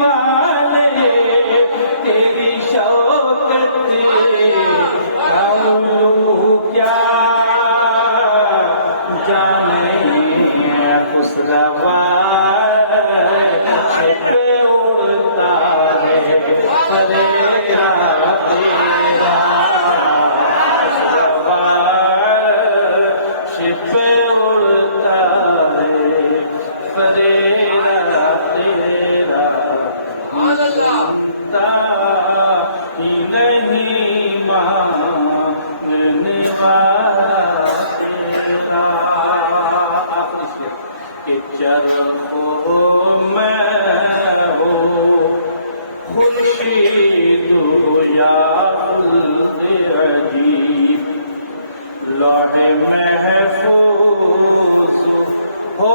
والے تیری شوکت لو کیا جانے خسروا پہ اڑتا ہے فریرا تیرا خسروا پہ اڑتا ہے فریرا تیرا نہیں ماننے والا کہ چلو میں ہو خورشید ہو یا عجیب لوح محفوظ ہو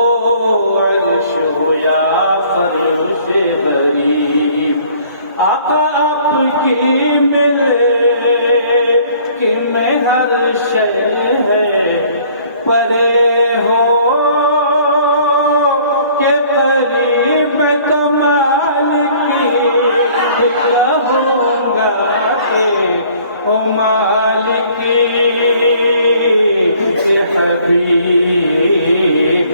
عرش ہو یا فرش غریب آقا آپ کی ملے کہ میں ہر شے ہے پرے ہو کہ قریب کمال کی کہوں گا کہ او مالکی حبیب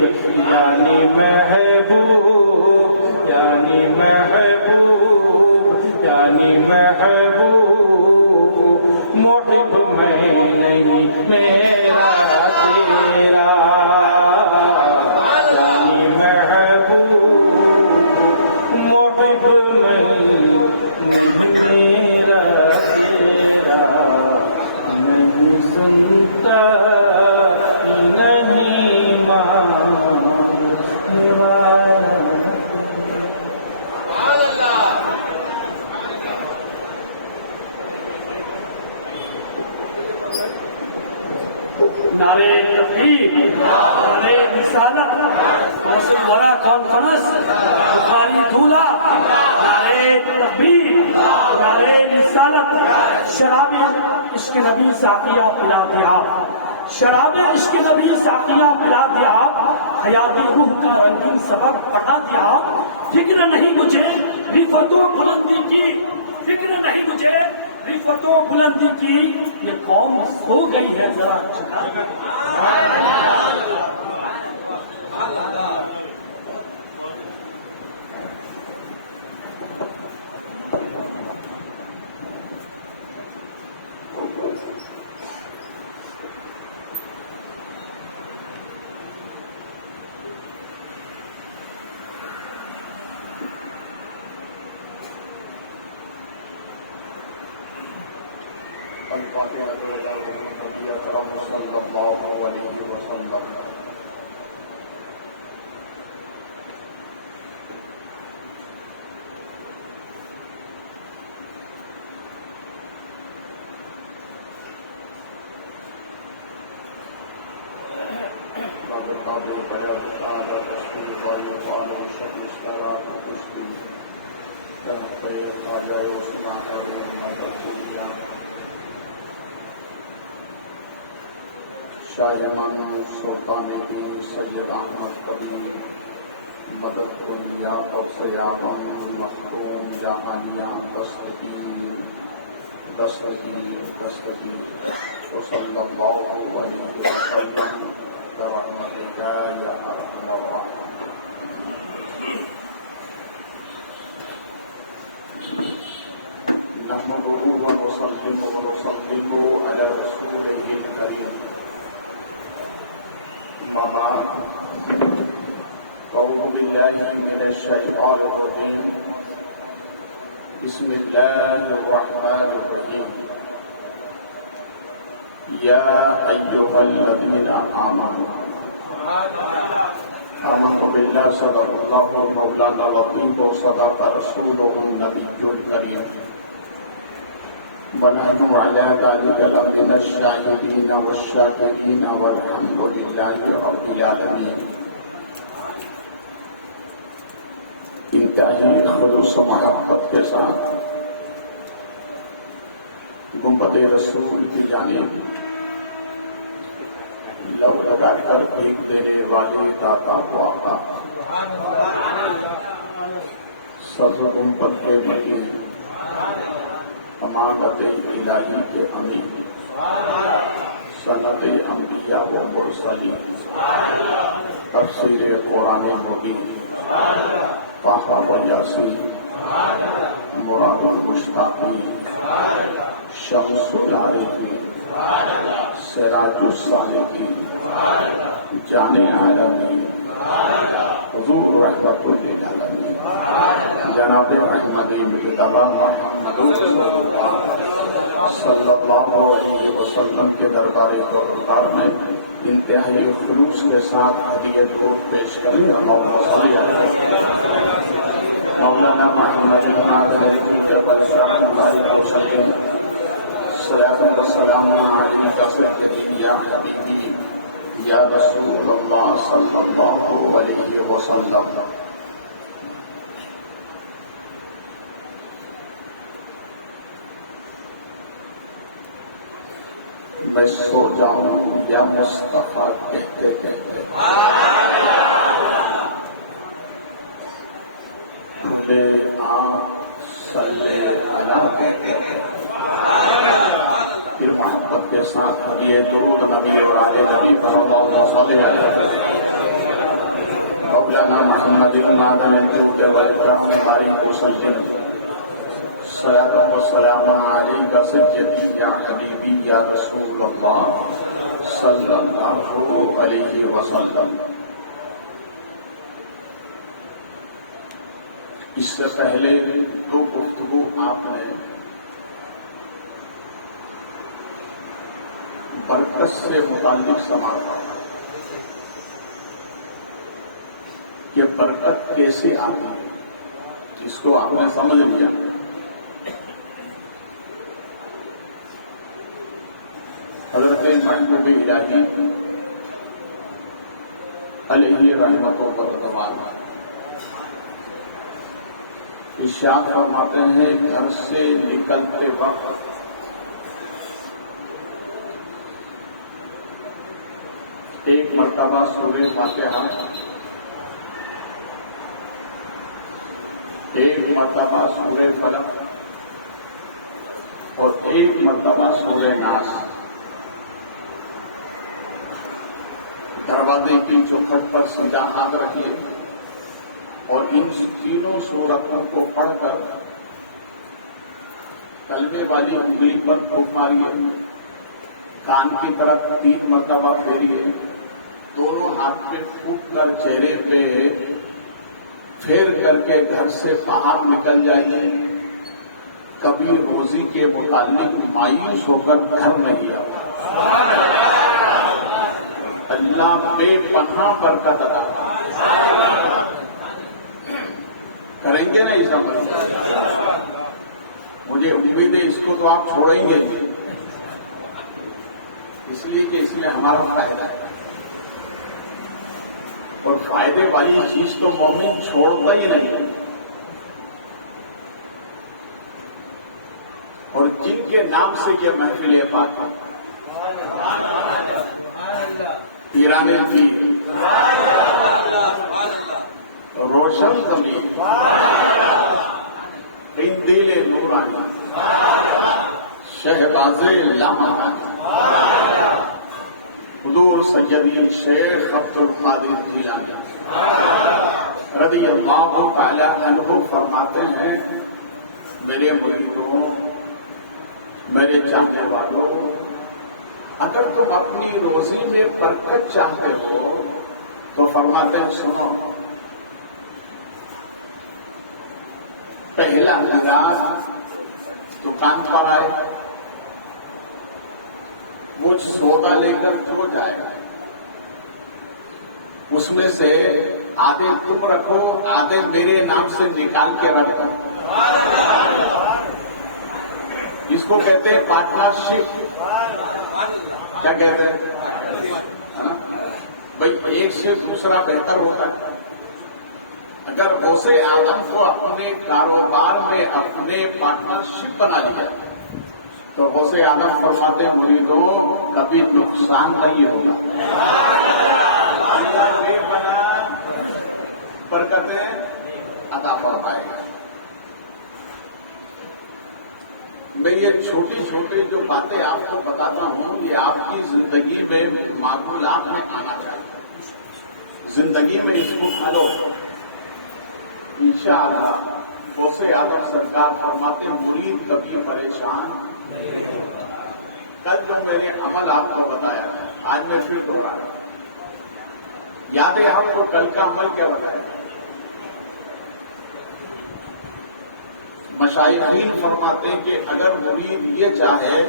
یعنی محبوب یعنی محبوب یعنی محبوب محب میں نہیں میرا تیرا یعنی محبوب محب میں میرا تیرا نہیں سنتا نہیں ماننے والا نعرے تکبیر، نعرے رسالت، مسلم ورا کانفرنس، بخاری دھولا، نعرے تکبیر، نعرے رسالت، شراب عشق نبی ساقیہ پلا دیا، شراب عشق نبی ساقیہ پلا دیا، حیاتی روح کا رنگین سبق پڑھا دیا، فکر نہیں مجھے رفتوں بلندی کی، فکر نہیں مجھے رفتوں بلندی کی، یہ قوم سو گئی ہے ذرا شاہ امام سلطان دین سید احمد کبیر مدد کن یا سیابان مخدوم جہانیہ دستگیر دستگیر دستگیر وصلی اللہ علیہ وسلم برحمتک یا ارحم الراحمین. نحمده ونصلي ونسلم على رسوله الكريم. أعوذ بالله من الشيطان الرجيم. بسم الله الرحمن الرحيم. يا أيها الذين آمنوا آمنوا بالله صدق الله مولانا العظيم وصدق رسوله النبي الكريم ونحن على ذلك لمن الشاهدين والشاكرين والحمد لله رب العالمين. انتہائی خلوص و محبت کے ساتھ گنبد رسول کی جانب لو لگا کر بھیگ دینے والے داتا کو آقا صدر امت کے مدین حماقت الہی کے امین سند انبیاء و مرسلین تفسیر قرآن مبین طٰہٰ و یاسین مراد المشتاقین شمس العارفین سراج الصالحین جان عالمین حضور رحمت للعالمین جناب احمد مجتبی محمد صلی اللہ علیہ وسلم کے دربار طور میں انتہائی خلوص کے ساتھ ہدیت کو پیش کریں. اللہم صلی علی مولانا محمد السلام یا حبیبی یا رسول اللہ صلی اللہ علیہ وسلم. میں سو جاؤں یا مصطفیٰ کہتے کہتے پھر محبت کے ساتھ یہ درود نبی اور آل نبی پر اللہم صلی علیہ مولانا محمد المادن بارک وسلم صلاۃ و سلام علیک سیدی یا حبیبی یا رسول اللہ صلی اللہ علیہ وسلم. اس سے پہلے دو گفتگو آپ نے برکت سے متعلق سماعت کہ برکت کیسے آتی ہے جس کو آپ نے سمجھ لیا. حضرت محبوب الہی علیہ رحمت و برکات ارشاد فرماتے ہیں گھر سے نکلتے وقت ایک مرتبہ سورہ فاتحہ، ایک مرتبہ سورہ فلق اور ایک مرتبہ سورہ ناس دروازے کی چوکھٹ پر سیدھا ہاتھ رکھیے اور ان تینوں سورتوں کو پڑھ کر کلمے والی انگلی پر پھونک ماریے، کان کی طرف 3 مرتبہ پھیریے، دونوں ہاتھ پہ پھونک کر چہرے پہ پھیر کر کے گھر سے باہر نکل جائیے. کبھی روزی کے متعلق مایوس ہو کر گھر نہیں آؤ. اللہ بے پناہ برکت عطا کریں گے نا. اس کا مجھے امید ہے اس کو تو آپ چھوڑیں گے اس لیے کہ اس میں ہمارا فائدہ ہے اور فائدے والی چیز تو مومن چھوڑتا ہی نہیں. اور جن کے نام سے یہ محفل پاک پیرانے کی روشن زمین دل نورانی شہباز لامکانی حضور سیدی شیخ عبد القادر جیلانی رضی اللہ تعالی عنہ فرماتے ہیں، میرے مریدوں، میرے چاہنے والوں، اگر تم اپنی روزی میں برکت چاہتے ہو تو فرماتے ہیں سنو، پہلا انداز دکان پر آئے، وہ سودا لے کر جو جائے اس میں سے آدھے تم رکھو، آدھے میرے نام سے نکال کے رکھ دو. اس کو کہتے ہیں پارٹنرشپ. کیا کہتے ہیں بھائی؟ ایک سے دوسرا بہتر ہوتا ہے. اگر غوث اعظم کو اپنے کاروبار میں اپنے پارٹنرشپ بنا لیا تو غوث اعظم فرماتے ہیں مریدوں کبھی نقصان نہیں ہوگا. برکتیں عطا فرمائے گا. میں یہ چھوٹی چھوٹی جو باتیں آپ کو بتاتا ہوں یہ آپ کی زندگی میں معمولات میں آنا چاہیے. زندگی میں اس کو ڈالو. انشاءاللہ غوث اعظم سرکار فرماتے مرید کبھی پریشان. کل جو میں نے عمل آپ کو بتایا آج میں پھر دوہرا. یاد ہے آپ کو کل کا عمل کیا بتایا؟ مشائخین فرماتے ہیں کہ اگر مرید یہ چاہے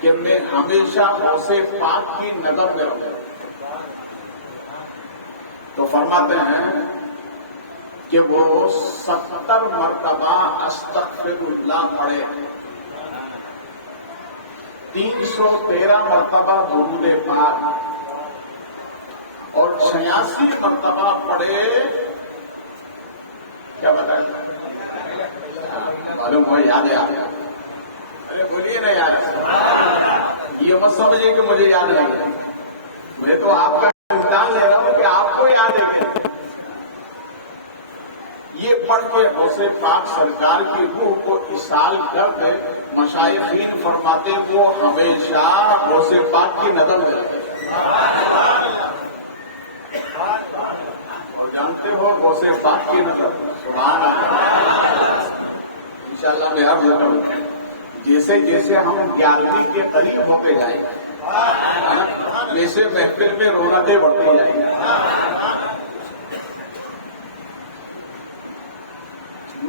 کہ میں ہمیشہ غوث پاک کی نظر میں رہوں تو فرماتے ہیں کہ وہ 70 مرتبہ استغفر اللہ پڑھے, 313 مرتبہ درود پاک اور 86 مرتبہ پڑھے. کیا بتایا؟ معلوم ہوا یاد ہے آپ؟ ارے بولیے نا یار, یہ مت سمجھے کہ مجھے یاد نہیں. میں تو آپ کا امتحان لے رہا ہوں کہ آپ کو یاد ہے. یہ پڑھ کے غوث پاک سرکار کی روح کو اصال کر دے. مشائخین فرماتے وہ ہمیشہ غوث پاک کی نظر میں رہتے. جانتے ہو غوث پاک کی نظر. سبحان اللہ. انشاءاللہ میں عرض کروں جیسے جیسے ہم 11ویں کے قریب ہوتے جائیں ویسے محفل میں رونقیں بڑھتی جائیں گی.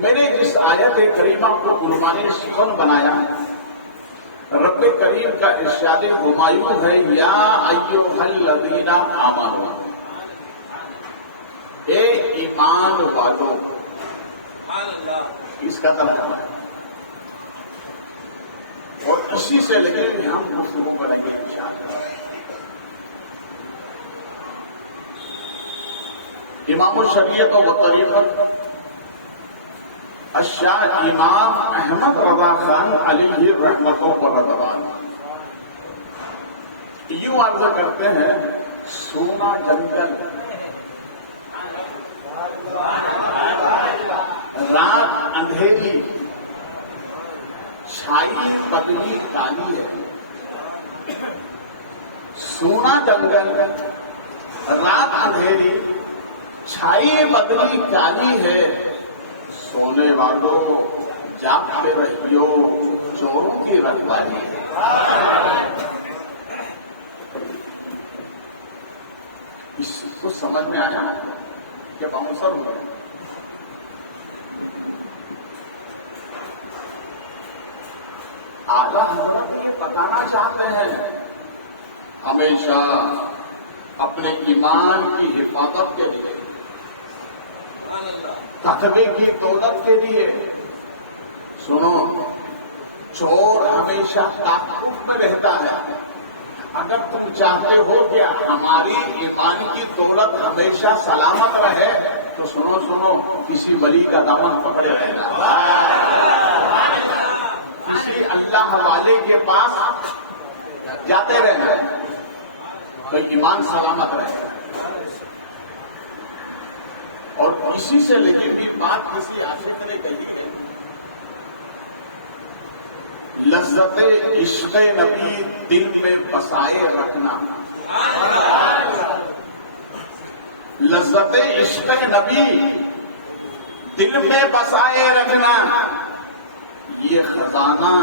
میں نے اس آیت کریمہ کو عنوان شیون بنایا. رب کریم کا ارشاد ہمایوں ہے یا ایھا الذین آمنوا, اے ایمان والو. اس کا ترجمہ ہے اور اسی سے لگے کہ ہم دوسروں کو بنائیں گے انشاءاللہ. امام الشریعت و طریقت الشاہ امام احمد رضا خان علیہ رحمۃ و رضوان یوں عرض کرتے ہیں سونا جنگل, رات اندھیری, چھائی بدلی کالی ہے. سونا جنگل, رات اندھیری, چھائی بدلی کالی ہے. سونے والوں جاگتے رہیو چور کی رکھوالی ہے. اس کو سمجھ میں آیا کہ باؤنسر ہوئے اعلیٰ حضرت یہ بتانا چاہتے ہیں ہمیشہ اپنے ایمان کی حفاظت کے لیے, تقوی کی دولت کے لیے. سنو, چور ہمیشہ تعاقب میں رہتا ہے. اگر تم چاہتے ہو کہ ہماری ایمان کی دولت ہمیشہ سلامت رہے تو سنو کسی ولی کا دامن پکڑے رہنا, کسی اللہ والے کے پاس جاتے رہنا تو ایمان سلامت رہے. اور اسی سے لے کے بھی بات کسی عاشق نے کہی ہے, لذت عشق نبی دل میں بسائے رکھنا. لذت عشق نبی دل میں بسائے رکھنا, یہ خزانہ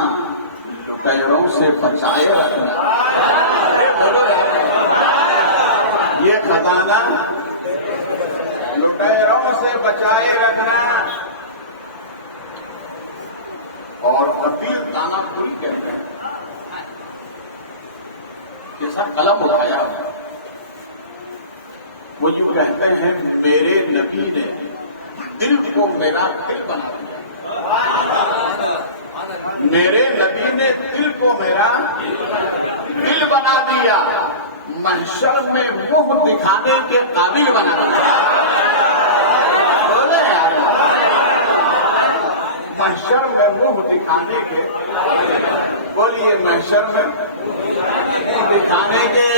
لٹیروں سے بچائے رکھنا. یہ خزانہ لٹیروں سے بچائے رکھنا. اور وکیل دانا پور کہتے ہیں جیسا قلم اٹھایا وہ یوں کہتے ہیں میرے نبی نے دل کو میرا دل بنا دیا. میرے نبی نے دل کو میرا دل بنا دیا. محشر میں منہ دکھانے کے قابل بنا دیا. محشر میں منہ دکھانے کے, بولیے محشر میں منہ دکھانے کے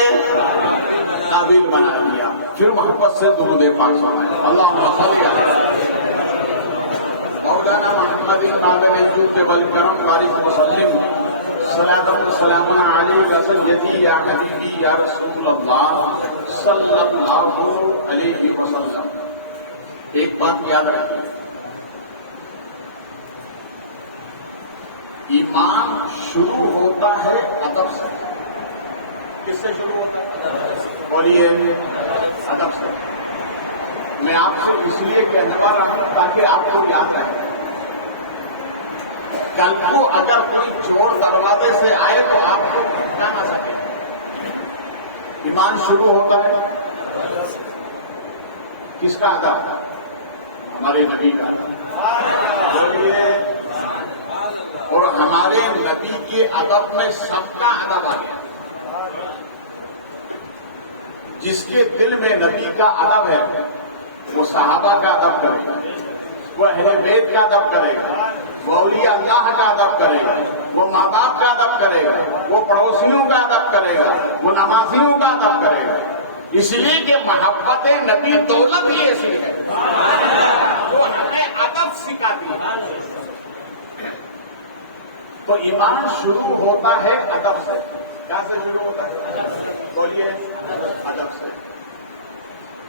قابل بنا دیا. پھر محبت سے درود پاک فرمائیں. اللہم صل علی مولانا محمد قابل ذوق والکرم بارک وسلم صلاۃ والسلام علیک سیدی یا حبیبی یا رسول اللہ صلی اللہ علیہ وسلم. ایک بات یاد رکھیں، ایمان شروع ہوتا ہے ادب سے. کس سے شروع ہوتا ہے؟ بولیے، ادب سے. میں آپ سے اس لیے کہنے والا ہوں تاکہ آپ کو یاد رہے. کل کو اگر کوئی چور دروازے سے آئے تو آپ کو کیا نہ سکے. ایمان شروع ہوتا ہے کس کا ادب؟ ہمارے نبی کا ادب. اور ہمارے نبی کے ادب میں سب کا ادب آ گیا. جس کے دل میں نبی کا ادب ہے وہ صحابہ کا ادب کرے گا، وہ اہل بیت کا ادب کرے گا، وہ اولیاء اللہ کا ادب کرے گا، وہ ماں باپ کا ادب کرے گا، وہ پڑوسیوں کا ادب کرے گا، وہ نمازیوں کا ادب کرے گا. اس لیے کہ محبت نبی دولت ہی ایسی ہے جو ہمیں ادب سکھاتی ہے. تو ایمان شروع ہوتا ہے ادب سے. کیا سے شروع ہوتا ہے؟ بولیے، ادب سے.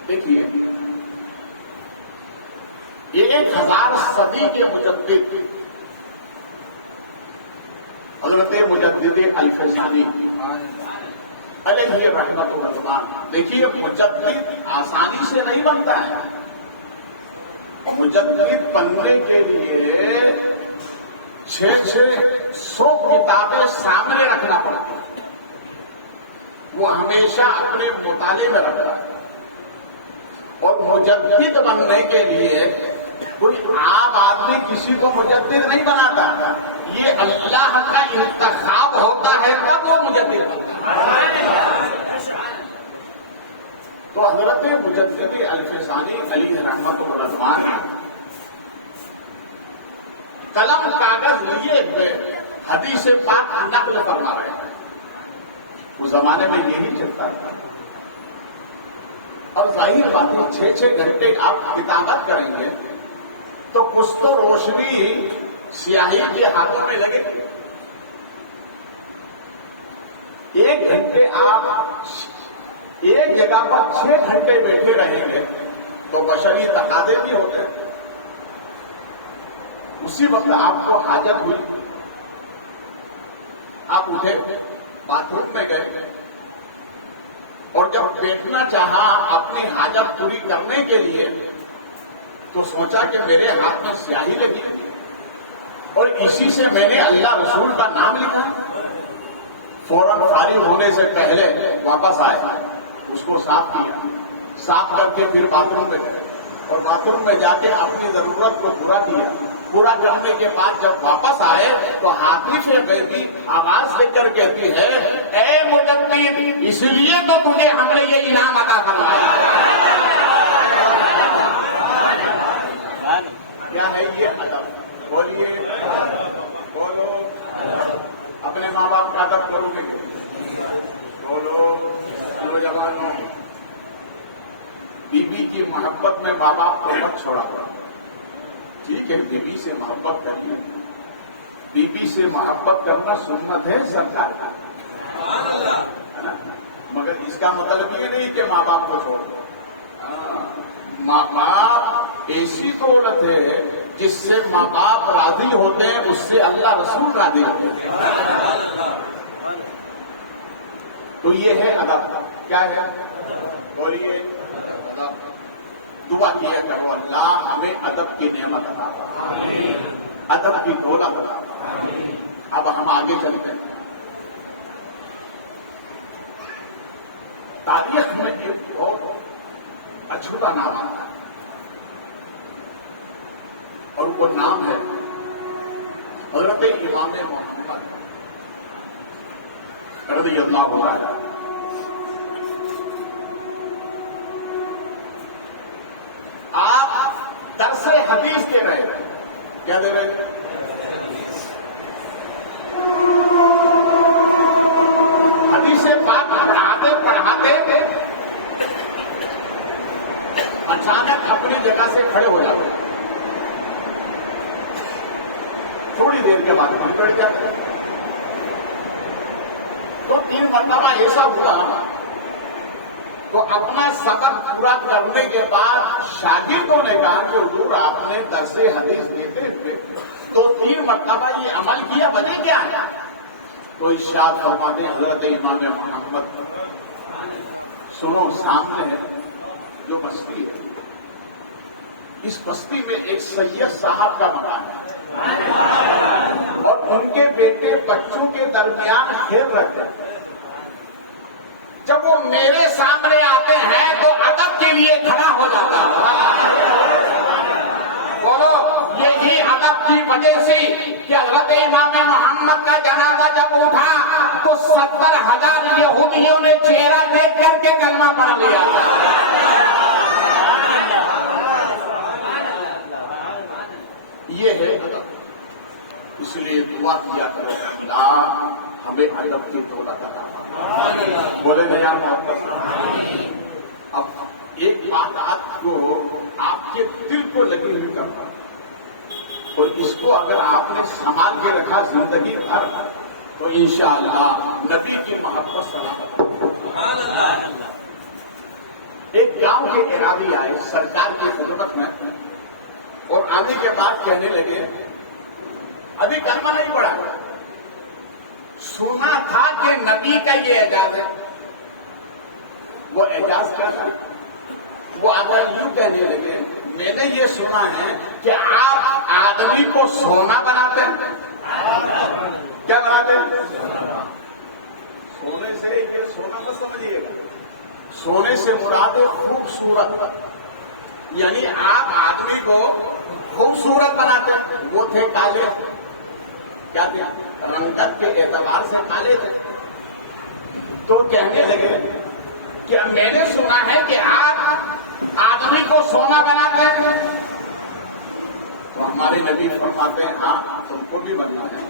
دیکھیے، یہ 1000 صدی کے مجدد حضرت مجدد الفسانی علیہ رحمۃ اللہ. دیکھیے، مجدد آسانی سے نہیں بنتا ہے. مجدد بننے کے لیے 600 کتابیں سامنے رکھنا پڑتا ہے. وہ ہمیشہ اپنے مطالعے میں رکھتا ہے. اور مجدد بننے کے لیے کوئی عام آدمی کسی کو مجدد نہیں بناتا. یہ اللہ کا انتخاب ہوتا ہے تب وہ مجدد ہوتا ہے. تو حضرت مجدد الفسانی علیہ رحمۃ اللہ قلم کاغذ لیے ہوئے حدیث پاک نقل فرما رہے ہیں. اس زمانے میں یہی چلتا تھا. اور ظاہر بات ہے 6 گھنٹے آپ کتابت کریں گے تو کچھ تو روشنی سیاہی کے ہاتھوں میں لگے گی. 1 گھنٹے آپ ایک جگہ پر 6 گھنٹے بیٹھے رہیں گے تو بشری تقاضے بھی ہوتے ہیں. اسی وقت آپ کو حاجت ہوئی، آپ اٹھے، باتھ روم میں گئے اور جب بیٹھنا چاہا اپنی حاجت پوری کرنے کے لیے تو سوچا کہ میرے ہاتھ میں سیاہی لگی اور اسی سے میں نے اللہ رسول کا نام لکھا. فوراً فارغ ہونے سے پہلے واپس آئے، اس کو صاف کیا، صاف کر کے پھر باتھ روم میں گئے اور باتھ روم میں جا کے اپنی ضرورت کو پورا کیا. پورا کرنے کے بعد جب واپس آئے تو ہاتھی سے کہتی آواز دے کر کہتی ہے، اے مجدد، اس لیے تو تجھے ہم نے یہ انعام عطا فرمایا. کیا ہے یہ ادب؟ بولیے، بولو. اپنے ماں باپ کا ادب کرو گے؟ بولو جوانوں. بیوی کی محبت میں ماں باپ کو مت چھوڑا کرو. ٹھیک ہے، بیوی سے محبت کرنا، بیوی سے محبت کرنا سنت ہے سرکار کا، مگر اس کا مطلب یہ نہیں کہ ماں باپ کو چھوڑو. ماں باپ ایسی دولت ہے جس سے ماں باپ راضی ہوتے ہیں، اس سے اللہ رسول راضی ہوتے ہیں. تو یہ ہے ادب. کیا ہے؟ بولیے، دعا کیا کرو اللہ ہمیں ادب کی نعمت عطا فرمائے، ادب کی دولت عطا فرمائے. اب ہم آگے چلتے ہیں. تاریخ میں ایک بہت اچھوتا نام آتا ہے اور وہ نام ہے حضرت امام محمد رضی اللہ عنہ. آپ درس حدیث دے رہے ہیں. کیا دے رہے ہیں؟ حدیث پاک پڑھاتے پڑھاتے اچانک اپنی جگہ سے کھڑے ہو جاتے. دیر کے بعد ہم بیٹھ جاتے. تو 3 مرتبہ ایسا ہوا تو اپنا سبق پورا کرنے کے بعد شاگردوں نے کہا کہ حضور آپ نے درس حدیث دیتے ہوئے تو 3 مرتبہ یہ عمل کیا، وجہ کیا ہے؟ تو ارشاد فرماتے حضرت امام محمد سنو سامنے ہے جو بستی ہے، اس بستی میں ایک سید صاحب کا مکان ہے اور ان کے بیٹے بچوں کے درمیان کھیل رہتے ہیں. جب وہ میرے سامنے آتے ہیں تو ادب کے لیے کھڑا ہو جاتا ہے. بولو یہی ادب کی وجہ سے کہ حضرت امام محمد کا جنازہ جب اٹھا تو 70,000 یہودیوں نے چہرہ دیکھ کر کے کلمہ پڑھ لیا. یہ ہے اس لیے دعا کیا کرو اللہ ہمیں ادب کی دولت عطا کرے. بولے نیا محبت. اب ایک بات آپ کو آپ کے دل کو لگی ہوئی کرنا اور اس کو اگر آپ نے سنبھال کے رکھا زندگی بھر تو انشاءاللہ نبی کی محبت سلامت. ایک گاؤں کے ارادی آئے سرکار کی خدمت میں اور آنے کے بعد کہنے لگے ابھی کلمہ نہیں پڑا، سنا تھا کہ نبی کا یہ اعجاز ہے. وہ اعجاز کیا تھا؟ وہ اگر یوں کہنے لگے میں نے یہ سنا ہے کہ آپ آدمی کو سونا بناتے ہیں. کیا بناتے ہیں؟ سونے سے یہ سونا مت سمجھیے گا، سونے سے مراد خوبصورت، یعنی آپ آدمی کو خوبصورت بناتے ہیں. وہ تھے کالے، کیا تھے؟ رنگت کے اعتبار سے کالے تھے. تو کہنے لگے کہ میں نے سنا ہے کہ آپ آدمی کو سونا بناتے ہیں. تو ہمارے نبی فرماتے ہیں ہاں تم کو بھی بننا ہے.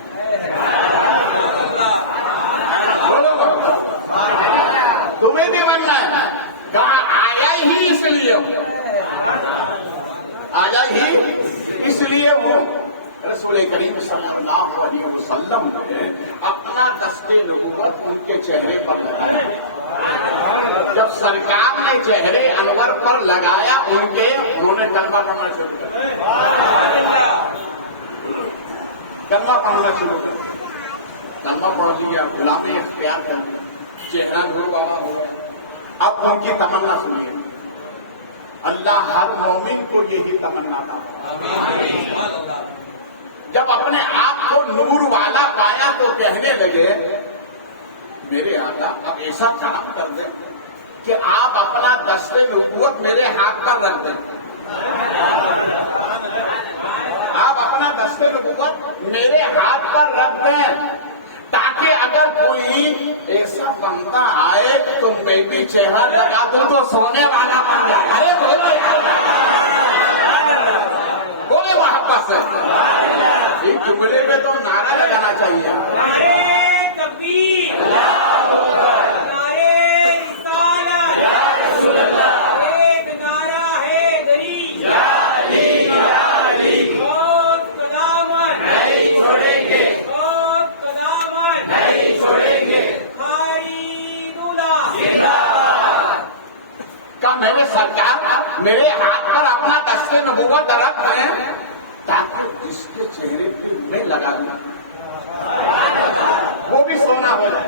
تمہیں بھی بننا ہے. کہاں آیا ہی اس لیے آیا ہی اس لیے وہ رسول کریم صلی اللہ علیہ وسلم نے اپنا دست نبوت ان کے چہرے پر لگایا. جب سرکار نے چہرے انور پر لگایا انہوں نے کلمہ پڑھنا شروع کیا. کلمہ پڑھنا شروع کیا. کلمہ پڑھ لیا، غلامی اختیار کر لیا، چہرہ گرو بابا ہو گیا. اب ان کی تمنا سنیے. اللہ ہر مومن کو یہی تمنا تھا. جب اپنے آپ کو نور والا پایا تو کہنے لگے میرے آقا اب ایسا کام کر دیں کہ آپ اپنا دست نبوت میرے ہاتھ پر رکھ دیں. آپ اپنا دست نبوت میرے ہاتھ پر رکھ دیں تاکہ اگر کوئی ایسا بندہ آئے تو میں بھی چہرہ لگا دوں تو سونے والا بن جائے. ارے بولے بولے محبت سے. جملے میں تو نعرہ لگانا چاہیے. میں نے سرکار میرے ہاتھ پر اپنا دست نبوت رکھ دیں تاکہ اس کے چہرے پہ میں لگا دوں وہ بھی سونا ہو جائے.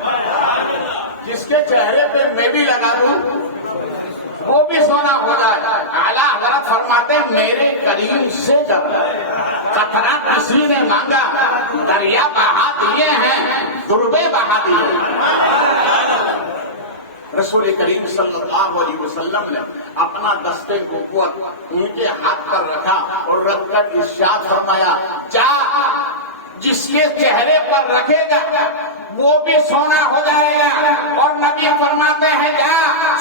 جس کے چہرے پہ میں بھی لگا دوں وہ بھی سونا ہو جائے. اعلیٰ حضرت فرماتے میرے کریم سے جب قطرہ کسی نے مانگا دریا بہا دیے ہیں دربے بہا دیے. رسول کریم صلی اللہ علیہ وسلم نے اپنا دست نبوت ان کے ہاتھ پر رکھا اور رکھ کر ارشاد فرمایا جا جس کے چہرے پر رکھے گا وہ بھی سونا ہو جائے گا. اور نبی فرماتے ہیں جا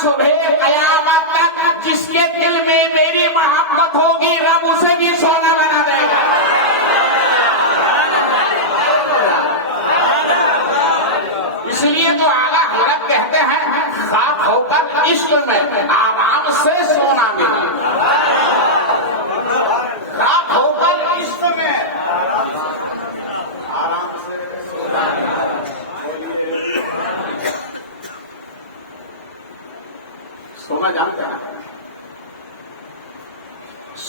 صبح قیامت تک جس کے دل میں میری محبت ہوگی رب اسے بھی سونا بنا دے گا. اس لیے تو اعلیٰ حضرت کہتے ہیں خاک ہو کر عشق میں آرام سے سونا ملا. خاک ہو کر عشق میں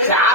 4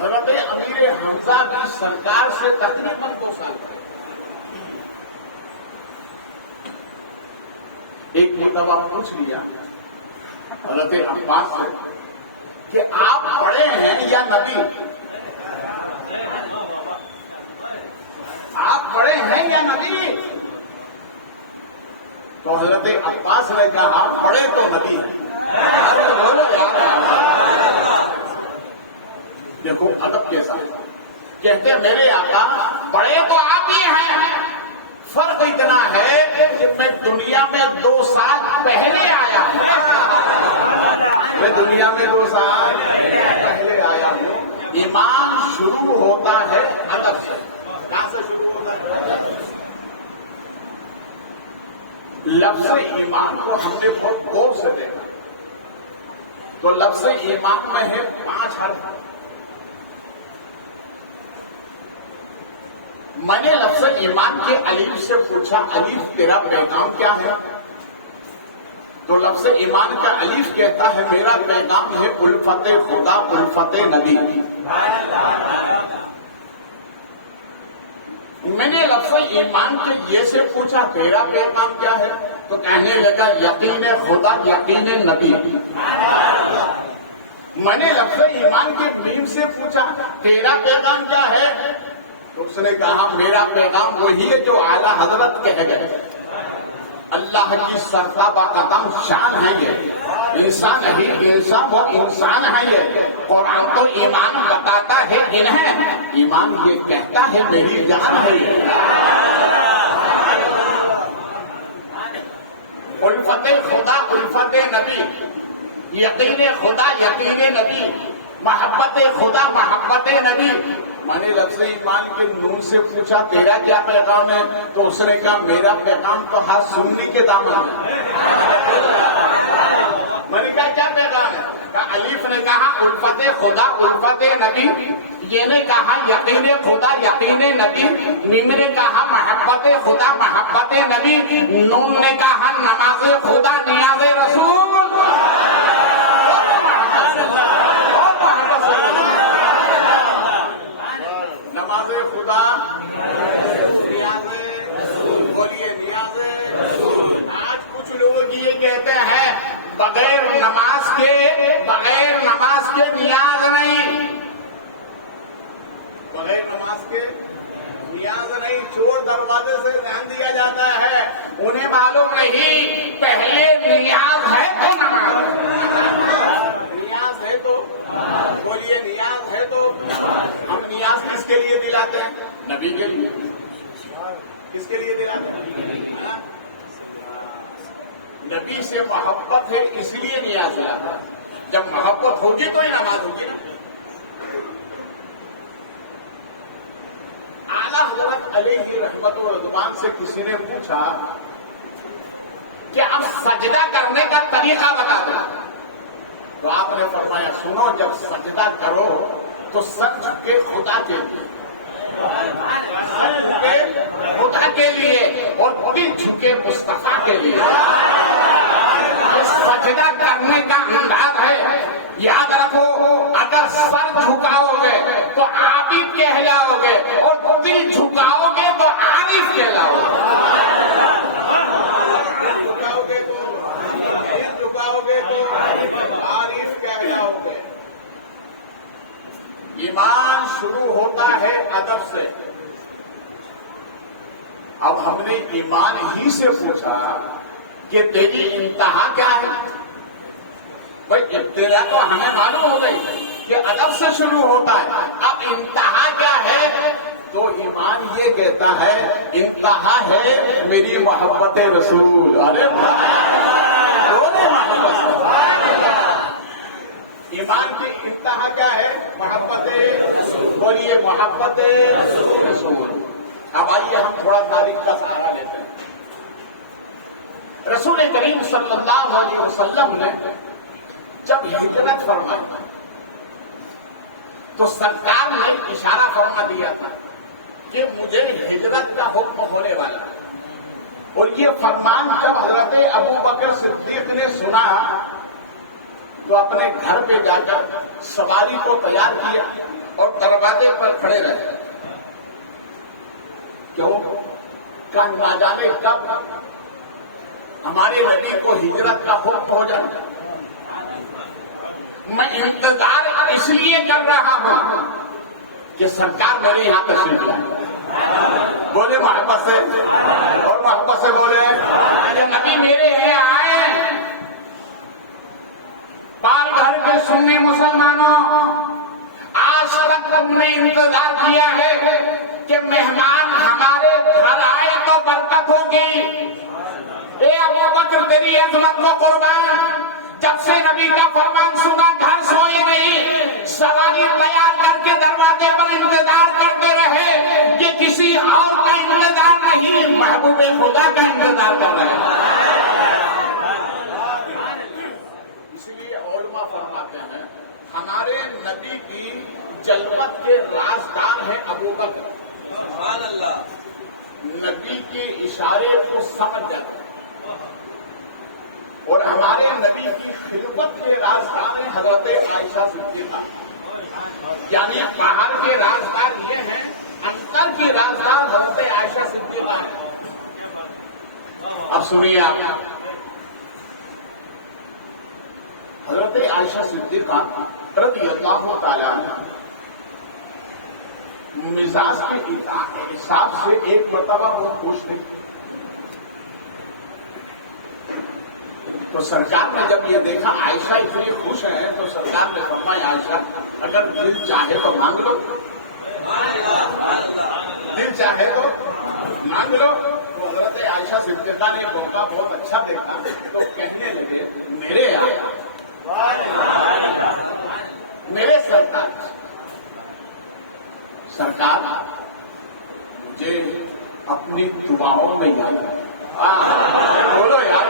حضرت امیر حمزہ بھی سرکار سے تقریباً 2 سال ایک مرتبہ پوچھ لیا حضرت عباس سے کہ آپ بڑے ہیں یا نبی؟ آپ بڑے ہیں یا نبی؟ تو حضرت عباس نے کہا پڑھے تو نبی بولو یار. دیکھو ادب کیسا کہتے ہیں میرے آقا پڑھے تو آپ ہی ہیں, فرق اتنا ہے کہ میں دنیا میں 2 سال پہلے آیا ہوں. میں دنیا میں 2 سال پہلے آیا ہوں. ایمان شروع ہوتا ہے ادب سے. کہاں سے شروع ہوتا ہے؟ لفظ ایمان کو ہم نے بہت غور سے دیکھا تو لفظ ایمان میں ہے 5 حرف. میں نے لفظ ایمان کے الف سے پوچھا الف تیرا پیغام کیا ہے؟ تو لفظ ایمان کا الف کہتا ہے میرا پیغام ہے الفت خدا الفت نبی. میں نے لفظ ایمان کے یہ سے پوچھا تیرا پیغام کیا ہے؟ تو کہنے لگا یقین خدا یقین نبی. میں نے لفظ ایمان کے میم سے پوچھا تیرا پیغام کیا ہے؟ تو اس نے کہا میرا پیغام وہی ہے جو اعلیٰ حضرت کہہ گئے. اللہ کی سرتابہ قدم شان ہے یہ, انسان ہی انسان وہ انسان ہے یہ. قرآن تو ایمان بتاتا ہے انہیں, ایمان یہ کہتا ہے میری جان ہے. الفت خدا الفت نبی, یقین خدا یقین نبی, محبت خدا محبت نبی. میں نے لفظ ایمان کے نون سے پوچھا تیرا کیا پیغام ہے؟ تو اس نے کہا میرا پیغام تو ہاتھ سننے کے دامن ہے. میں نے کہا کیا پیغام ہے؟ الف نے کہا الفت خدا الفت نبی, یہ نے کہا یقین خدا یقین نبی, میم نے کہا محبت خدا محبت نبی, نون نے کہا نماز خدا نیاز رسول. نماز خدا نیاز بولیے نیاز. آج کچھ لوگ یہ کہتے ہیں بغیر نماز کے نیاز نہیں, بغیر نماز کے نیاز نہیں. چور دروازے سے دھیان دیا جاتا ہے, انہیں معلوم نہیں پہلے نیاز ہے تو نماز. نیاز ہے تو بولیے نیاز ہے تو. ہم نیاز کس کے لیے دلاتے ہیں؟ نبی کے لیے. کس کے لیے دلاتے ہیں؟ نبی سے محبت ہے اس لیے نیاز دلاتا. جب محبت ہوگی تو ہی نماز ہوگی. اعلیٰ حضرت علیہ رحمت و رضوان سے کسی نے پوچھا کہ اب سجدہ کرنے کا طریقہ بتا دو. تو آپ نے فرمایا سنو, جب سجدہ کرو تو سر جھک کے خدا کے لیے اور دل جھکے مصطفیٰ کے لیے. یہ سجدہ کرنے کا انداز ہے. یاد رکھو اگر سر جھکاؤ گے تو عابد کہلاؤ گے اور دل جھکاؤ گے تو عارف کہلاؤ گے. ایمان شروع ہوتا ہے ادب سے. اب ہم نے ایمان ہی سے پوچھا کہ تیری انتہا کیا ہے؟ بھائی ابتدا تو ہمیں معلوم ہو گئی کہ ادب سے شروع ہوتا ہے, اب انتہا کیا ہے؟ تو ایمان یہ کہتا ہے انتہا ہے میری محبت رسول. ارے محبت ایمان کی انتہا کیا ہے؟ محبت. بولیے محبت رسول. اب آئیے ہم تھوڑا تاریخ کا سہارا لیتے ہیں. رسول کریم صلی اللہ علیہ وسلم نے جب ہجرت فرمائی تو سرکار نے اشارہ فرما دیا تھا کہ مجھے ہجرت کا حکم ہونے والا ہے. اور یہ فرمان جب حضرت ابو بکر صدیق نے سنا تو اپنے گھر پہ جا کر سواری کو تیار کیا اور دروازے پر کھڑے رہے. کیوں؟ کہ نہ جانے کب ہمارے نبی کو ہجرت کا حکم ہو جاتا. میں انتظار اس لیے کر رہا ہوں کہ سرکار میرے یہاں تشریف لائے. بولے محبت سے، اور محبت سے بولے کہ نبی میرے یہاں آئے. پال گھر کے سننے مسلمانوں، آج تک تم نے انتظار کیا ہے کہ مہمان ہمارے گھر آئے تو برکت ہوگی. اے ابو بکر تیری عظمت کو قربان، جب سے نبی کا فرمان سنا گھر سوئے نہیں، سواری تیار کر کے دروازے پر انتظار کرتے رہے. یہ کسی اور کا انتظار نہیں، محبوب خدا کا انتظار کر رہے ہیں. اس لیے علماء فرماتے ہیں ہمارے نبی کی جلوت کے رازدار ہیں ابو بکر. سبحان اللہ. نبی کے اشارے کو سمجھ جاتے ہیں. اور ہمارے نبی کی خدمت کے رازدار ہیں حضرت عائشہ صدیقہ. یعنی باہر کے رازدار یہ ہیں، اندر کی رازدار حضرت عائشہ صدیقہ ہیں. اب سنیے آپ، حضرت عائشہ صدیقہ رضی اللہ تعالی عنہ مزاج کے حساب سے ایک مرتبہ وہ خوش تھے. تو سرکار نے جب یہ دیکھا عائشہ اتنی خوش ہے تو سرکار نے فرمایا عائشہ اگر دل چاہے تو مانگ لو، دل چاہے تو مانگ لو. تو حضرت عائشہ صدیقہ نے موقع بہت اچھا دیکھا تو کہنے لگے میرے میرے سرکار مجھے اپنی دعاؤں میں یاد رکھے. بولو یار،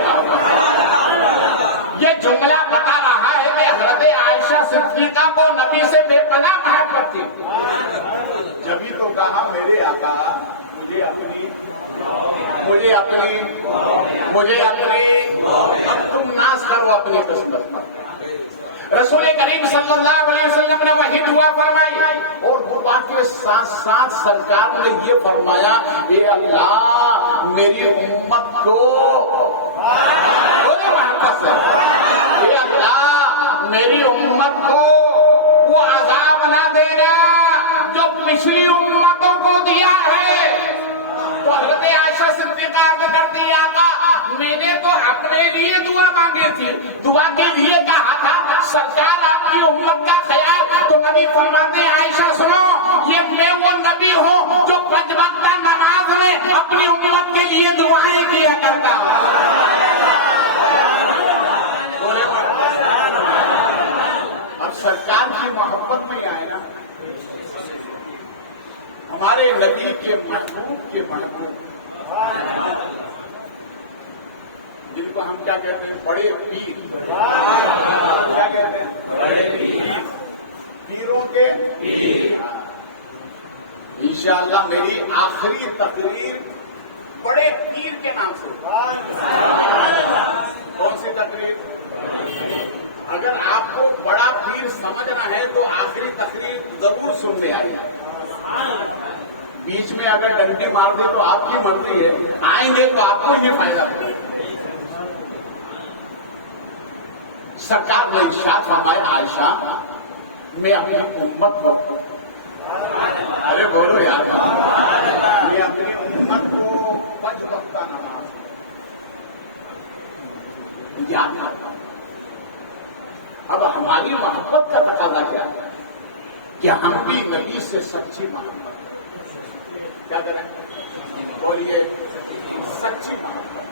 یہ جملہ بتا رہا ہے کہ حضرت عائشہ صدیقہ کو نبی سے بے پناہ محبت تھی. جبھی تو کہا میرے آقا مجھے اپنی تم ناز کرو اپنی قسمت پر. رسول کریم صلی اللہ علیہ وسلم نے وہی دعا فرمائی اور دعا کے ساتھ ساتھ سرکار نے یہ فرمایا اے اللہ میری امت کو بولے محبت سے، اے اللہ میری امت کو وہ عذاب نہ دینا جو پچھلی امتوں کو دیا ہے. تو حضرت عائشہ صدیقہ کرتی آقا میں نے تو اپنے لیے دعا مانگی تھی، دعا کے لیے کہا تھا سرکار آپ کی امت کا خیال. تو نبی فرماتے عائشہ سنو یہ میں وہ نبی ہوں جو 5 وقت نماز میں اپنی امت کے لیے دعائیں کیا کرتا ہوں. اب سرکار کی محبت میں آئے نا ہمارے نبی کے محبوب کے محبوب جن کو ہم کیا کہتے ہیں بڑے پیر. کیا کہتے ہیں بڑے پیر، پیروں کے پیر. انشاءاللہ میری آخری تقریر بڑے پیر کے نام سے. کون سی تقریر؟ اگر آپ کو بڑا پیر سمجھنا ہے تو آخری تقریر ضرور سننے آئیے. بیچ میں اگر ڈنڈے مار دیں تو آپ کی مرضی ہے، آئیں گے تو آپ کو ہی فائدہ ہوگا. سرکار نے ارشاد فرمایا عائشہ میں اپنی امت کو، ارے بولو یار، میں اپنی امت کو 5 وقت نماز یاد کرتا ہوں. اب ہماری محبت کا تقاضا کیا ہے کہ ہم بھی نبی سے سچی محبت کیا کریں؟ بولیے سچی محبت.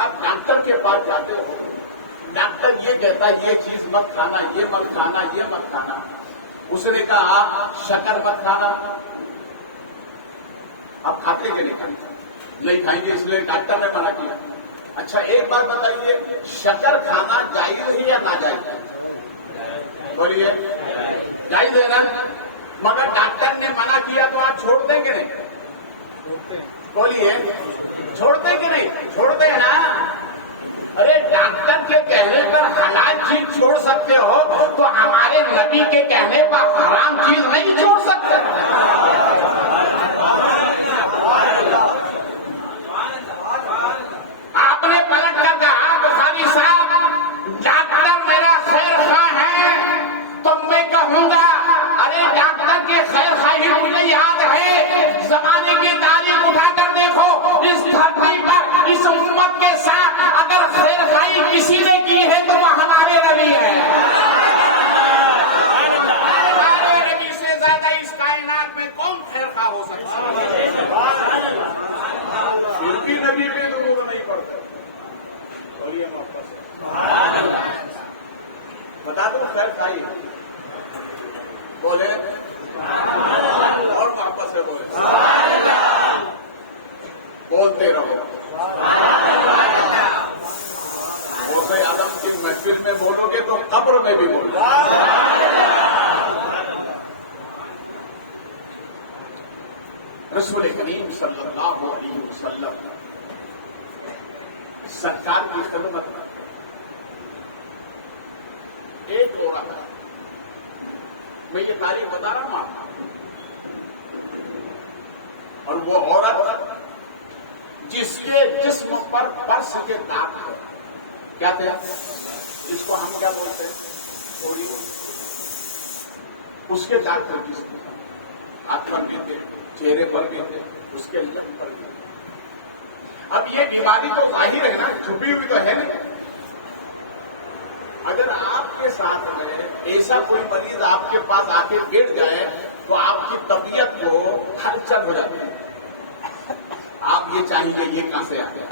آپ ڈاکٹر کے پاس جاتے ہو، ڈاکٹر یہ کہتا ہے یہ چیز مت کھانا، یہ مت کھانا، یہ مت کھانا. اس نے کہا آپ شکر مت کھانا، آپ کھاتے کہ نہیں کھائیں گے، اس لیے ڈاکٹر نے منع کیا. اچھا ایک بات بتائیے، شکر کھانا جائز ہے یا ناجائز ہے؟ بولیے جائز ہے نا، مگر ڈاکٹر نے منع کیا تو آپ چھوڑ دیں گے نہیں؟ بولیے چھوڑ دیں گے نہیں؟ چھوڑ دیں نا. ارے ڈاکٹر کے کہنے پر حلال چیز چھوڑ سکتے ہو تو ہمارے نبی کے کہنے پر حرام چیز نہیں چھوڑ سکتے. آپ نے پلٹ کر کہا بخاری صاحب ڈاکٹر میرا خیر خواہ ہے تو میں کہوں گا ارے ڈاکٹر کے خیر خواہی مجھے یاد ہے زمانے کی تعلیم اٹھا کر دیکھو اس دھرتی پر اس امت کے ساتھ اگر خیر خواہی کسی نے کی ہے تو وہ ہمارے نبی ہے. ہمارے نبی سے زیادہ اس کائنات میں کون خیر خواہ ہو سکتا ہے؟ شرکی نبی پہ تو وہ نہیں پڑتا. بتا دو خیر خواہی بولے اور واپس سے بولے بولتے رہو. غوث اعظم کی محفل میں بولو گے تو قبر میں بھی بولو. رسول کریم صلی اللہ علیہ وسلم سرکار کی خدمت میں ایک عورت ہے. میں یہ تاریخ بتا رہا ہوں آپ کو. اور وہ عورت جس کے جسم پر پرس کے داغ ہے کیا تھے جس کو ہم کیا بولتے ہیں تھوڑی اس کے داغ تھے جسم ہاتھ پر بھی تھے چہرے پر بھی تھے اس کے لب پر بھی. اب یہ بیماری تو ظاہر ہے نا چھپی ہوئی تو ہے نہیں. اگر آپ کے ساتھ ایسا کوئی مریض آپ کے پاس آ کے بیٹھ جائے تو آپ کی طبیعت کو ہلچل ہو جاتی ہے. آپ یہ چاہیں گے یہ کہاں سے آ گیا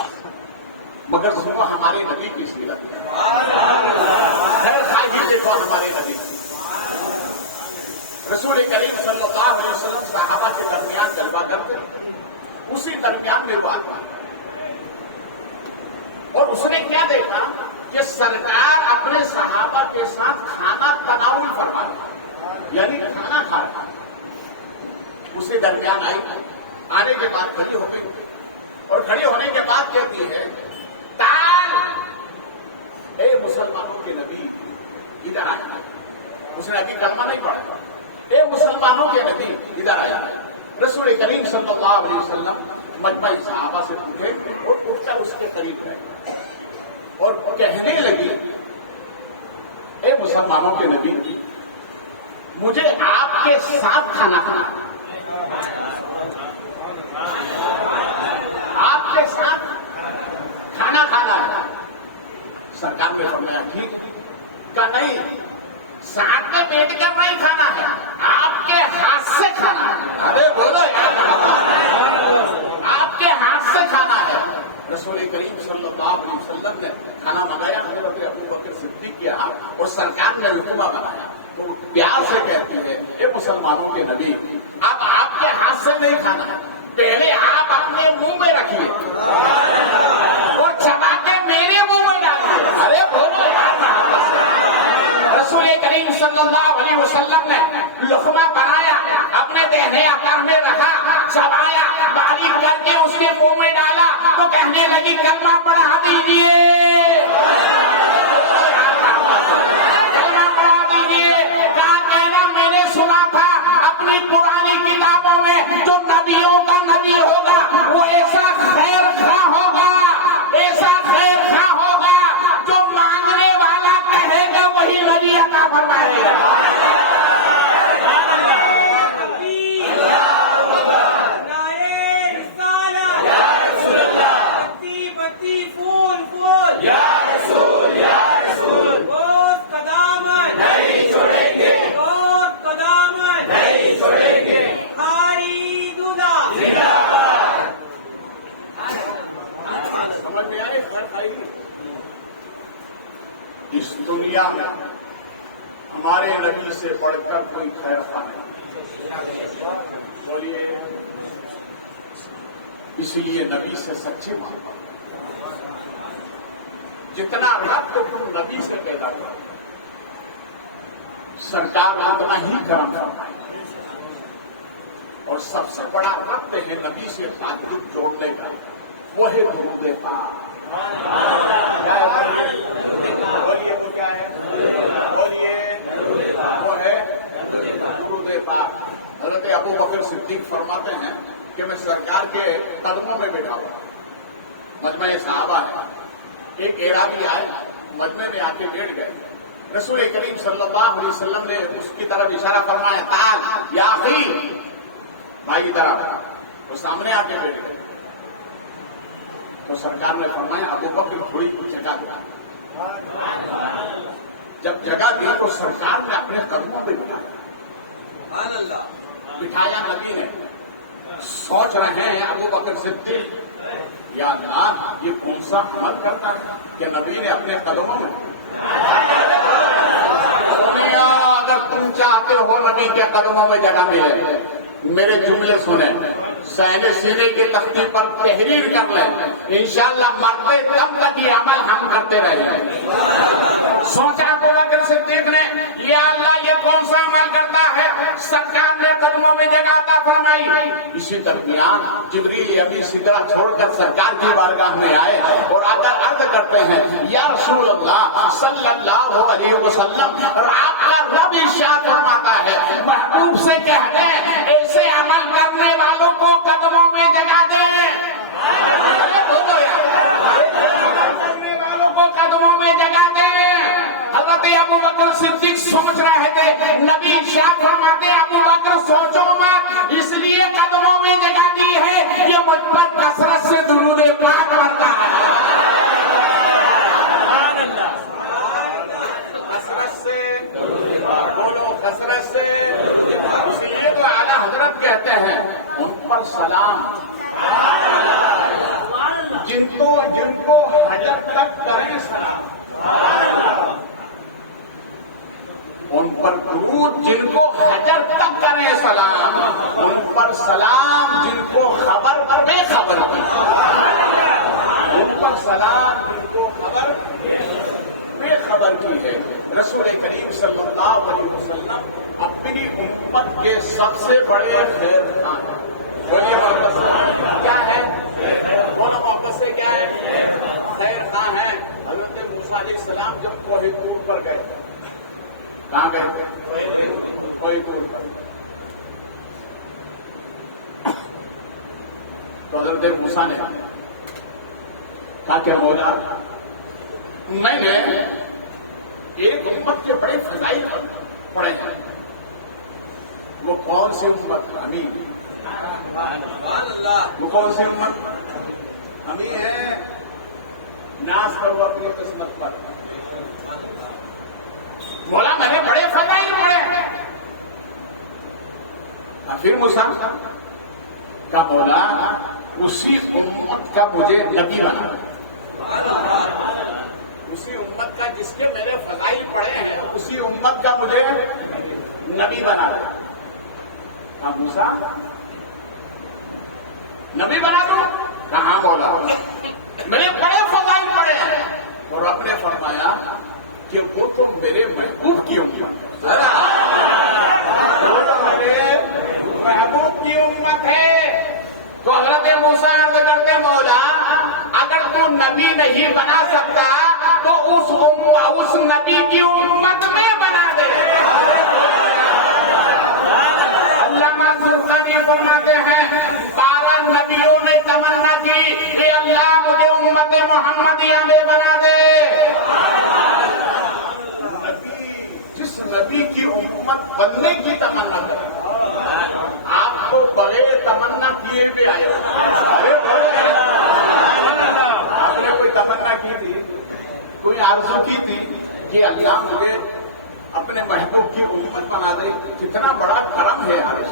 مگر اس کو ہمارے نبی کی سیرت دیکھو ہمارے نبی. رسول کریم صلی اللہ علیہ وسلم صحابہ کے درمیان جلوہ کرتے اسی درمیان میں بات اور اس نے کیا دیکھا کہ سرکار اپنے صحابہ کے ساتھ کھانا تناول فرما رہا یعنی کھانا کھا رہا. اسے درمیان آئی آنے کے بعد کھڑی ہو گئی اور کھڑی ہونے کے بعد کہتی ہے تال اے مسلمانوں کے نبی ادھر آ جانا. اس نے ابھی کلمہ نہیں پڑھا. اے مسلمانوں کے نبی ادھر آ جانا. رسول کریم صلی اللہ علیہ وسلم مجمع صحابہ سے پوچھے اور اٹھ کر اس کے قریب گئے اور کہنے لگی اے مسلمانوں کے نبی مجھے آپ کے ساتھ کھانا کھانا آپ کے ساتھ کھانا کھانا ہے. سرکار پہ فرمایا ٹھیک کا نہیں ساتھ میں بیٹھ کر نہیں کھانا ہے آپ کے ہاتھ سے کھانا ہے. ارے بولو یار آپ کے ہاتھ سے کھانا ہے. رسول کریم صلی اللہ علیہ وسلم نے کھانا منگایا حضرت ابو بکر صدیق کیا اور سرکار نے رکوع بنایا تو پیار سے کہتے ہیں اے مسلمانوں کے نبی اب آپ کے ہاتھ سے نہیں کھانا ہے پہلے آپ اپنے منہ میں رکھیے اور چبا کے میرے منہ میں ڈالیے. ارے بولو یار رسول کریم صلی اللہ علیہ وسلم نے لقمہ بنایا اپنے دہنے عقب میں رکھا چبایا باریک کر کے اس کے منہ میں ڈالا تو کہنے لگی کلمہ پڑھا دیجیے کلمہ پڑھا دیجیے. کہا کہنا میں نے سنا تھا اپنی پرانی کتابوں میں جو نبیوں کا نبی ہوگا وہ ایسا خیر خواہ ہوگا ایسا خیر خواہ ہوگا جو مانگنے والا کہے گا وہی نبی عطا فرمائے گا. اس دنیا میں ہمارے نبی سے بڑھ کر کوئی خیر خواہ نہیں. بولیے اس لیے نبی سے سچے محبت جتنا ربط تم نبی سے پیدا کر سرکار اتنا ہی کرم فرمائے اور سب سے بڑا ربط ہے نبی سے تعلق جوڑنے کا وہ ہے درود پاک. کیا ہے؟ بولیے وہ کیا ہے؟ بولیے وہ ہے درود پاک. حضرت ابو بکر صدیق فرماتے ہیں کہ میں سرکار کے قدموں میں بیٹھا ہوں. مجمع صحابہ ہے. ایک عراقی آئے مجمع میں آ کے بیٹھ گئے. رسول کریم صلی اللہ علیہ وسلم نے اس کی طرف اشارہ فرمایا تعال یا اخی، بھائی کی طرف. وہ سامنے آ کے بیٹھ گئے. تو سرکار نے فرمایا ابو بکر تھوڑی جگہ دیا. جب جگہ دی تو سرکار نے اپنے قدموں پہ بٹھایا. نبی نے سوچ رہے ہیں ابو بکر صدیق یا اللہ یہ کون سا عمل کرتا ہے کہ نبی نے اپنے قدموں میں. اگر تم چاہتے ہو نبی کے قدموں میں جگہ ملے میرے جملے سنیں، سہنے سینے کی تختی پر تحریر کر لیں. انشاءاللہ مرتے دم تک یہ عمل ہم کرتے رہے. سوچا ابو بکر صدیق نے یا اللہ یہ کون سا عمل کرتا ہے. سرکار نے قدموں میں جگہ عطا فرمائی. اسی درمیان جبریل ابھی سدرہ چھوڑ کر سرکار کی بارگاہ میں آئے اور آ کر عرض کرتے ہیں یا رسول اللہ صلی اللہ علیہ وسلم آپ کا رب ارشاد فرماتا ہے محبوب سے کہہ دیں ایسے عمل کرنے والوں کو قدموں میں جگہ دیں. کرنے والوں کو قدموں میں جگہ دیں. حضرت ابو بکر صدیق سوچ رہے تھے. نبی ارشاد فرماتے ابو بکر سوچو مت، اس لیے قدموں میں جگہ دی ہے یہ مجھ پر کثرت سے درود پاک پڑھتا ہے. کثرت سے بولو، کثرت سے. اس لیے تو اعلیٰ حضرت کہتے ہیں ان پر سلام جن کو حجر تک کریں سلام. ان پر درود جن کو حجر تک کریں سلام. ان پر سلام جن کو خبر بے خبر کی. ان پر سلام جن کو خبر بے خبر کی ہے. رسول کریم صلی اللہ علیہ وسلم اپنی امت کے سب سے بڑے خیر خواہ ہیں. بولیے محبت سے کیا ہے؟ بولو محبت سے کیا ہے؟ خیر خواہ ہے. حضرت موسیٰ علیہ السلام جب کوہ طور پر گئے، کہاں گئے؟ کوہ طور پر. تو حضرت موسیٰ نے کہا کہ مولا میں نے ایک امت کے بڑے فضائل پڑھے ہیں. وہ کون سی امت؟ ہمیں. وہ کون سی امت؟ ہمیں ہے. ناز کرو اپنی قسمت پر. بولا میں نے بڑے فضائل پڑھے ہیں. پھر موسیٰ کا مولا اسی امت کا مجھے نبی بنا. اسی امت کا جس کے میرے فضائل پڑھے ہیں اسی امت کا مجھے نبی بنا. موسیٰ نبی بنا دو. کہاں بولا میرے بڑے فضائل پڑھے ہیں. اور رب نے فرمایا کہ وہ تو میرے محبوب کی امت، وہ تو میرے محبوب کی امت ہے. تو حضرت موسیٰ عرض کرتے مولا اگر تو نبی نہیں بنا سکتا تو اس نبی کی امت میں بنا دے. علامہ سرخی فرماتے ہیں 12 نبیوں نے تمنا کی کہ اللہ مجھے امت محمدیہ میں بنا دے. جس نبی کی امت بننے کی تمنا آپ کو بغیر تمنا کیے بھی آئے. آپ نے کوئی تمنا کی تھی، کوئی آرزو کی تھی کہ اللہ مجھے اپنے محبوب کی امت بنا دے. کتنا بڑا کرم ہے یار.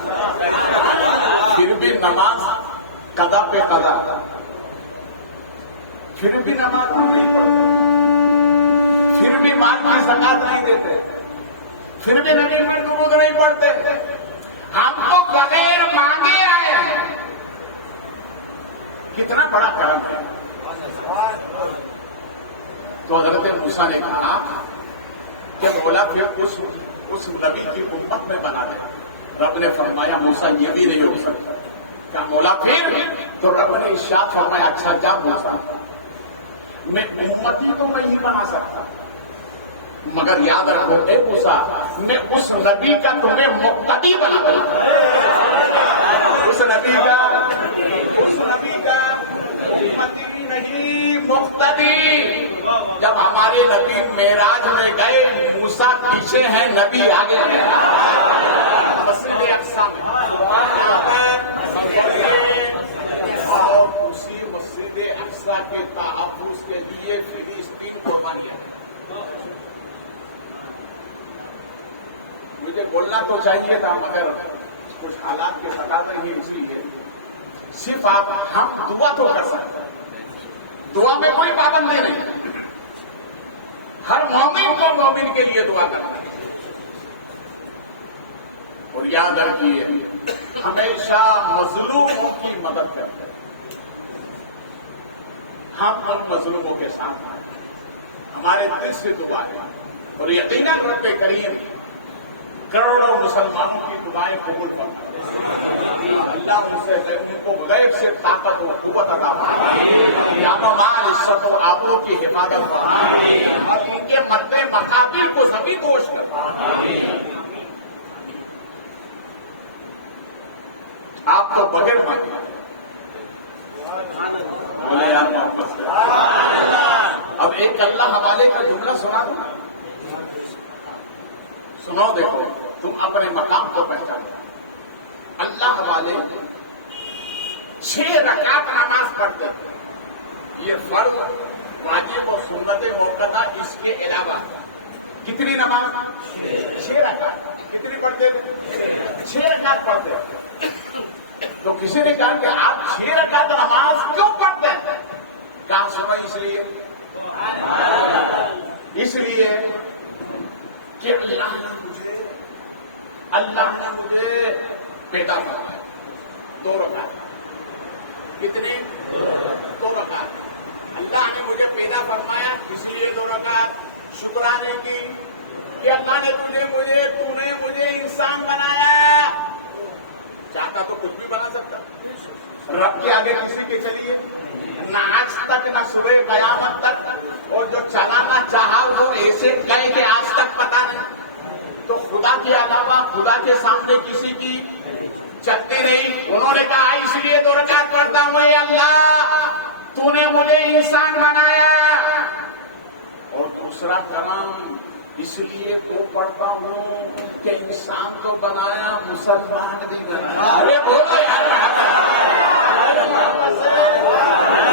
پھر بھی نماز قضا پہ قضا، پھر بھی نماز نہیں پڑھتے، پھر بھی مال کی زکات نہیں دیتے، پھر بھی نبی میں درود نہیں پڑھتے. ہم تو بغیر مانگے آئے ہیں. کتنا بڑا کرم ہے. تو حضرت موسیٰ نے کہا کہ بولا پھر اس نبی کی امت میں بنا دے. رب نے فرمایا موسیٰ یہ بھی نہیں ہو سکتا. کیا بولا پھر تو رب نے ارشاد فرمایا اچھا جا موسیٰ میں امتی تو میں نہیں بنا سکتا مگر یاد رکھو اے موسیٰ میں اس نبی کا تمہیں مقتدی بنا دوں اس نبی کا امتی نہیں مقتدی جب ہمارے نبی معراج میں گئے موسیٰ پیچھے ہیں نبی آگے ہیں مسجد اقصی اور اسی مسجد اقصی کے تحفظ کے لیے فلسطین کو بنایا مجھے بولنا تو چاہیے تھا مگر کچھ حالات کے بتاتے ہیں اس لیے صرف ہم دعا تو کر سکتے ہیں دعا میں کوئی پابندی نہیں ہر مومن کو مومن کے لیے دعا کرنا اور یاد رکھیے ہمیشہ مظلوموں کی مدد کرتے ہیں ہم ان مظلوموں کے ساتھ آئے ہمارے دل سے دعا ہے اور یقیناً رب کریم کروڑوں مسلمانوں کی دعائیں قبول فرمائے اللہ ان کو غیب سے طاقت و قوت عطا فرمائے جان و مال عزت و آبرو کی حفاظت فرمائے اور ان کے مرد مقابل کو سبھی دوش کرے آپ تو بغیر مانگے اب ایک اللہ حوالے کا جملہ سنا دو سنو دیکھو تم اپنے مقام کو پہچانو اللہ والے 6 رکعت نماز پڑھتے ہیں یہ فرض واجب و سنت موقع اس کے علاوہ کتنی نماز 6 رکعت کتنی پڑھتے ہیں 6 رکعت پڑھتے ہیں تو کسی نے کہا کہ آپ 6 رکعت نماز کیوں پڑھتے ہیں کہاں سنا اس لیے کہ اللہ نے مجھے پیدا کیا 2 رکعت کتنی 2 رکعت اللہ نے مجھے پیدا فرمایا اس لیے 2 رکعت شکرانے کی کہ اللہ نے تو نے مجھے انسان بنایا چاہتا تو کچھ بھی بنا سکتا رب کے آگے کسی کے چلیے نہ آج تک نہ صبح قیامت تک اور جو چلانا چاہا وہ ایسے گئے کہ آج تک پتا نہیں تو خدا کے علاوہ خدا کے سامنے کسی کی چلتی نہیں انہوں نے کہا اس لیے 2 رکعت پڑھتا ہوں اے اللہ تو نے مجھے انسان بنایا اور دوسرا کلام اس لیے تو پڑھتا ہوں کہ انسان تو بنایا مسلمان نہیں بنایا ارے بولو یار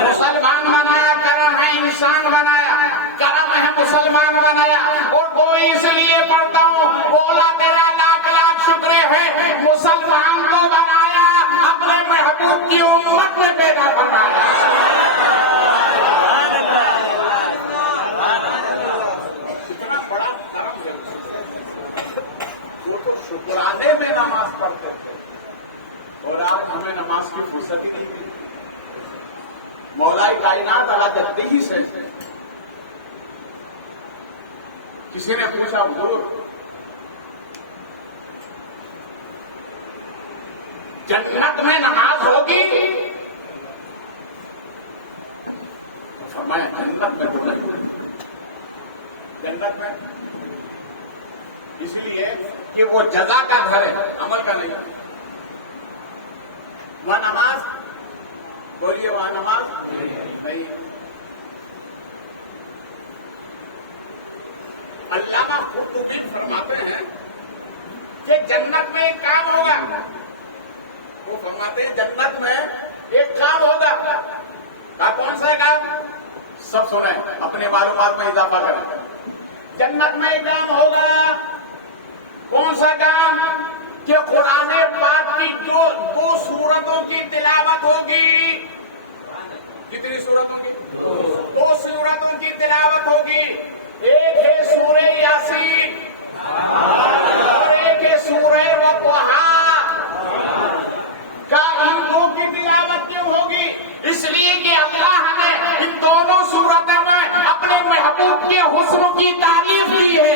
مسلمان بنایا کرم ہے انسان بنایا کرم ہے مسلمان بنایا اور کوئی اس لیے پڑھتا ہوں بولا تیرا لاکھ لاکھ شکر ہے مسلمان کو بنایا اپنے محبوب کی امت میں پیدا فرمایا کتنا بڑا شکرانے میں نماز پڑھتے اور آپ ہمیں نماز کی فرصت ہی دی مولا کائنات اللہ جلدی ہی سے کسی نے پوچھا حضور جنت میں نماز ہوگی فرمایا جنت میں تو نہیں جنت میں اس لیے کہ وہ جزا کا گھر ہے عمل کا نہیں وہ نماز بولیے وہاں نماز نہیں ہے علامہ قرطبی فرماتے ہیں کہ جنت میں ایک کام ہوگا وہ فرماتے ہیں جنت میں ایک کام ہوگا کون سا کام سب سنیں اپنے معلومات میں اضافہ کریں جنت میں ایک کام ہوگا کون سا کام کہ قرآن پاک کی جو 2 سورتوں کی تلاوت ہوگی کتنی سورتوں کی 2 سورتوں کی تلاوت ہوگی ایک ہے سورہ یاسین ایک ہے سورہ وضحیٰ کا ان 2 کی تلاوت کیوں ہوگی اس لیے کہ اللہ نے ان دونوں سورتوں میں اپنے محبوب کے حسن کی تعریف کی ہے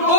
2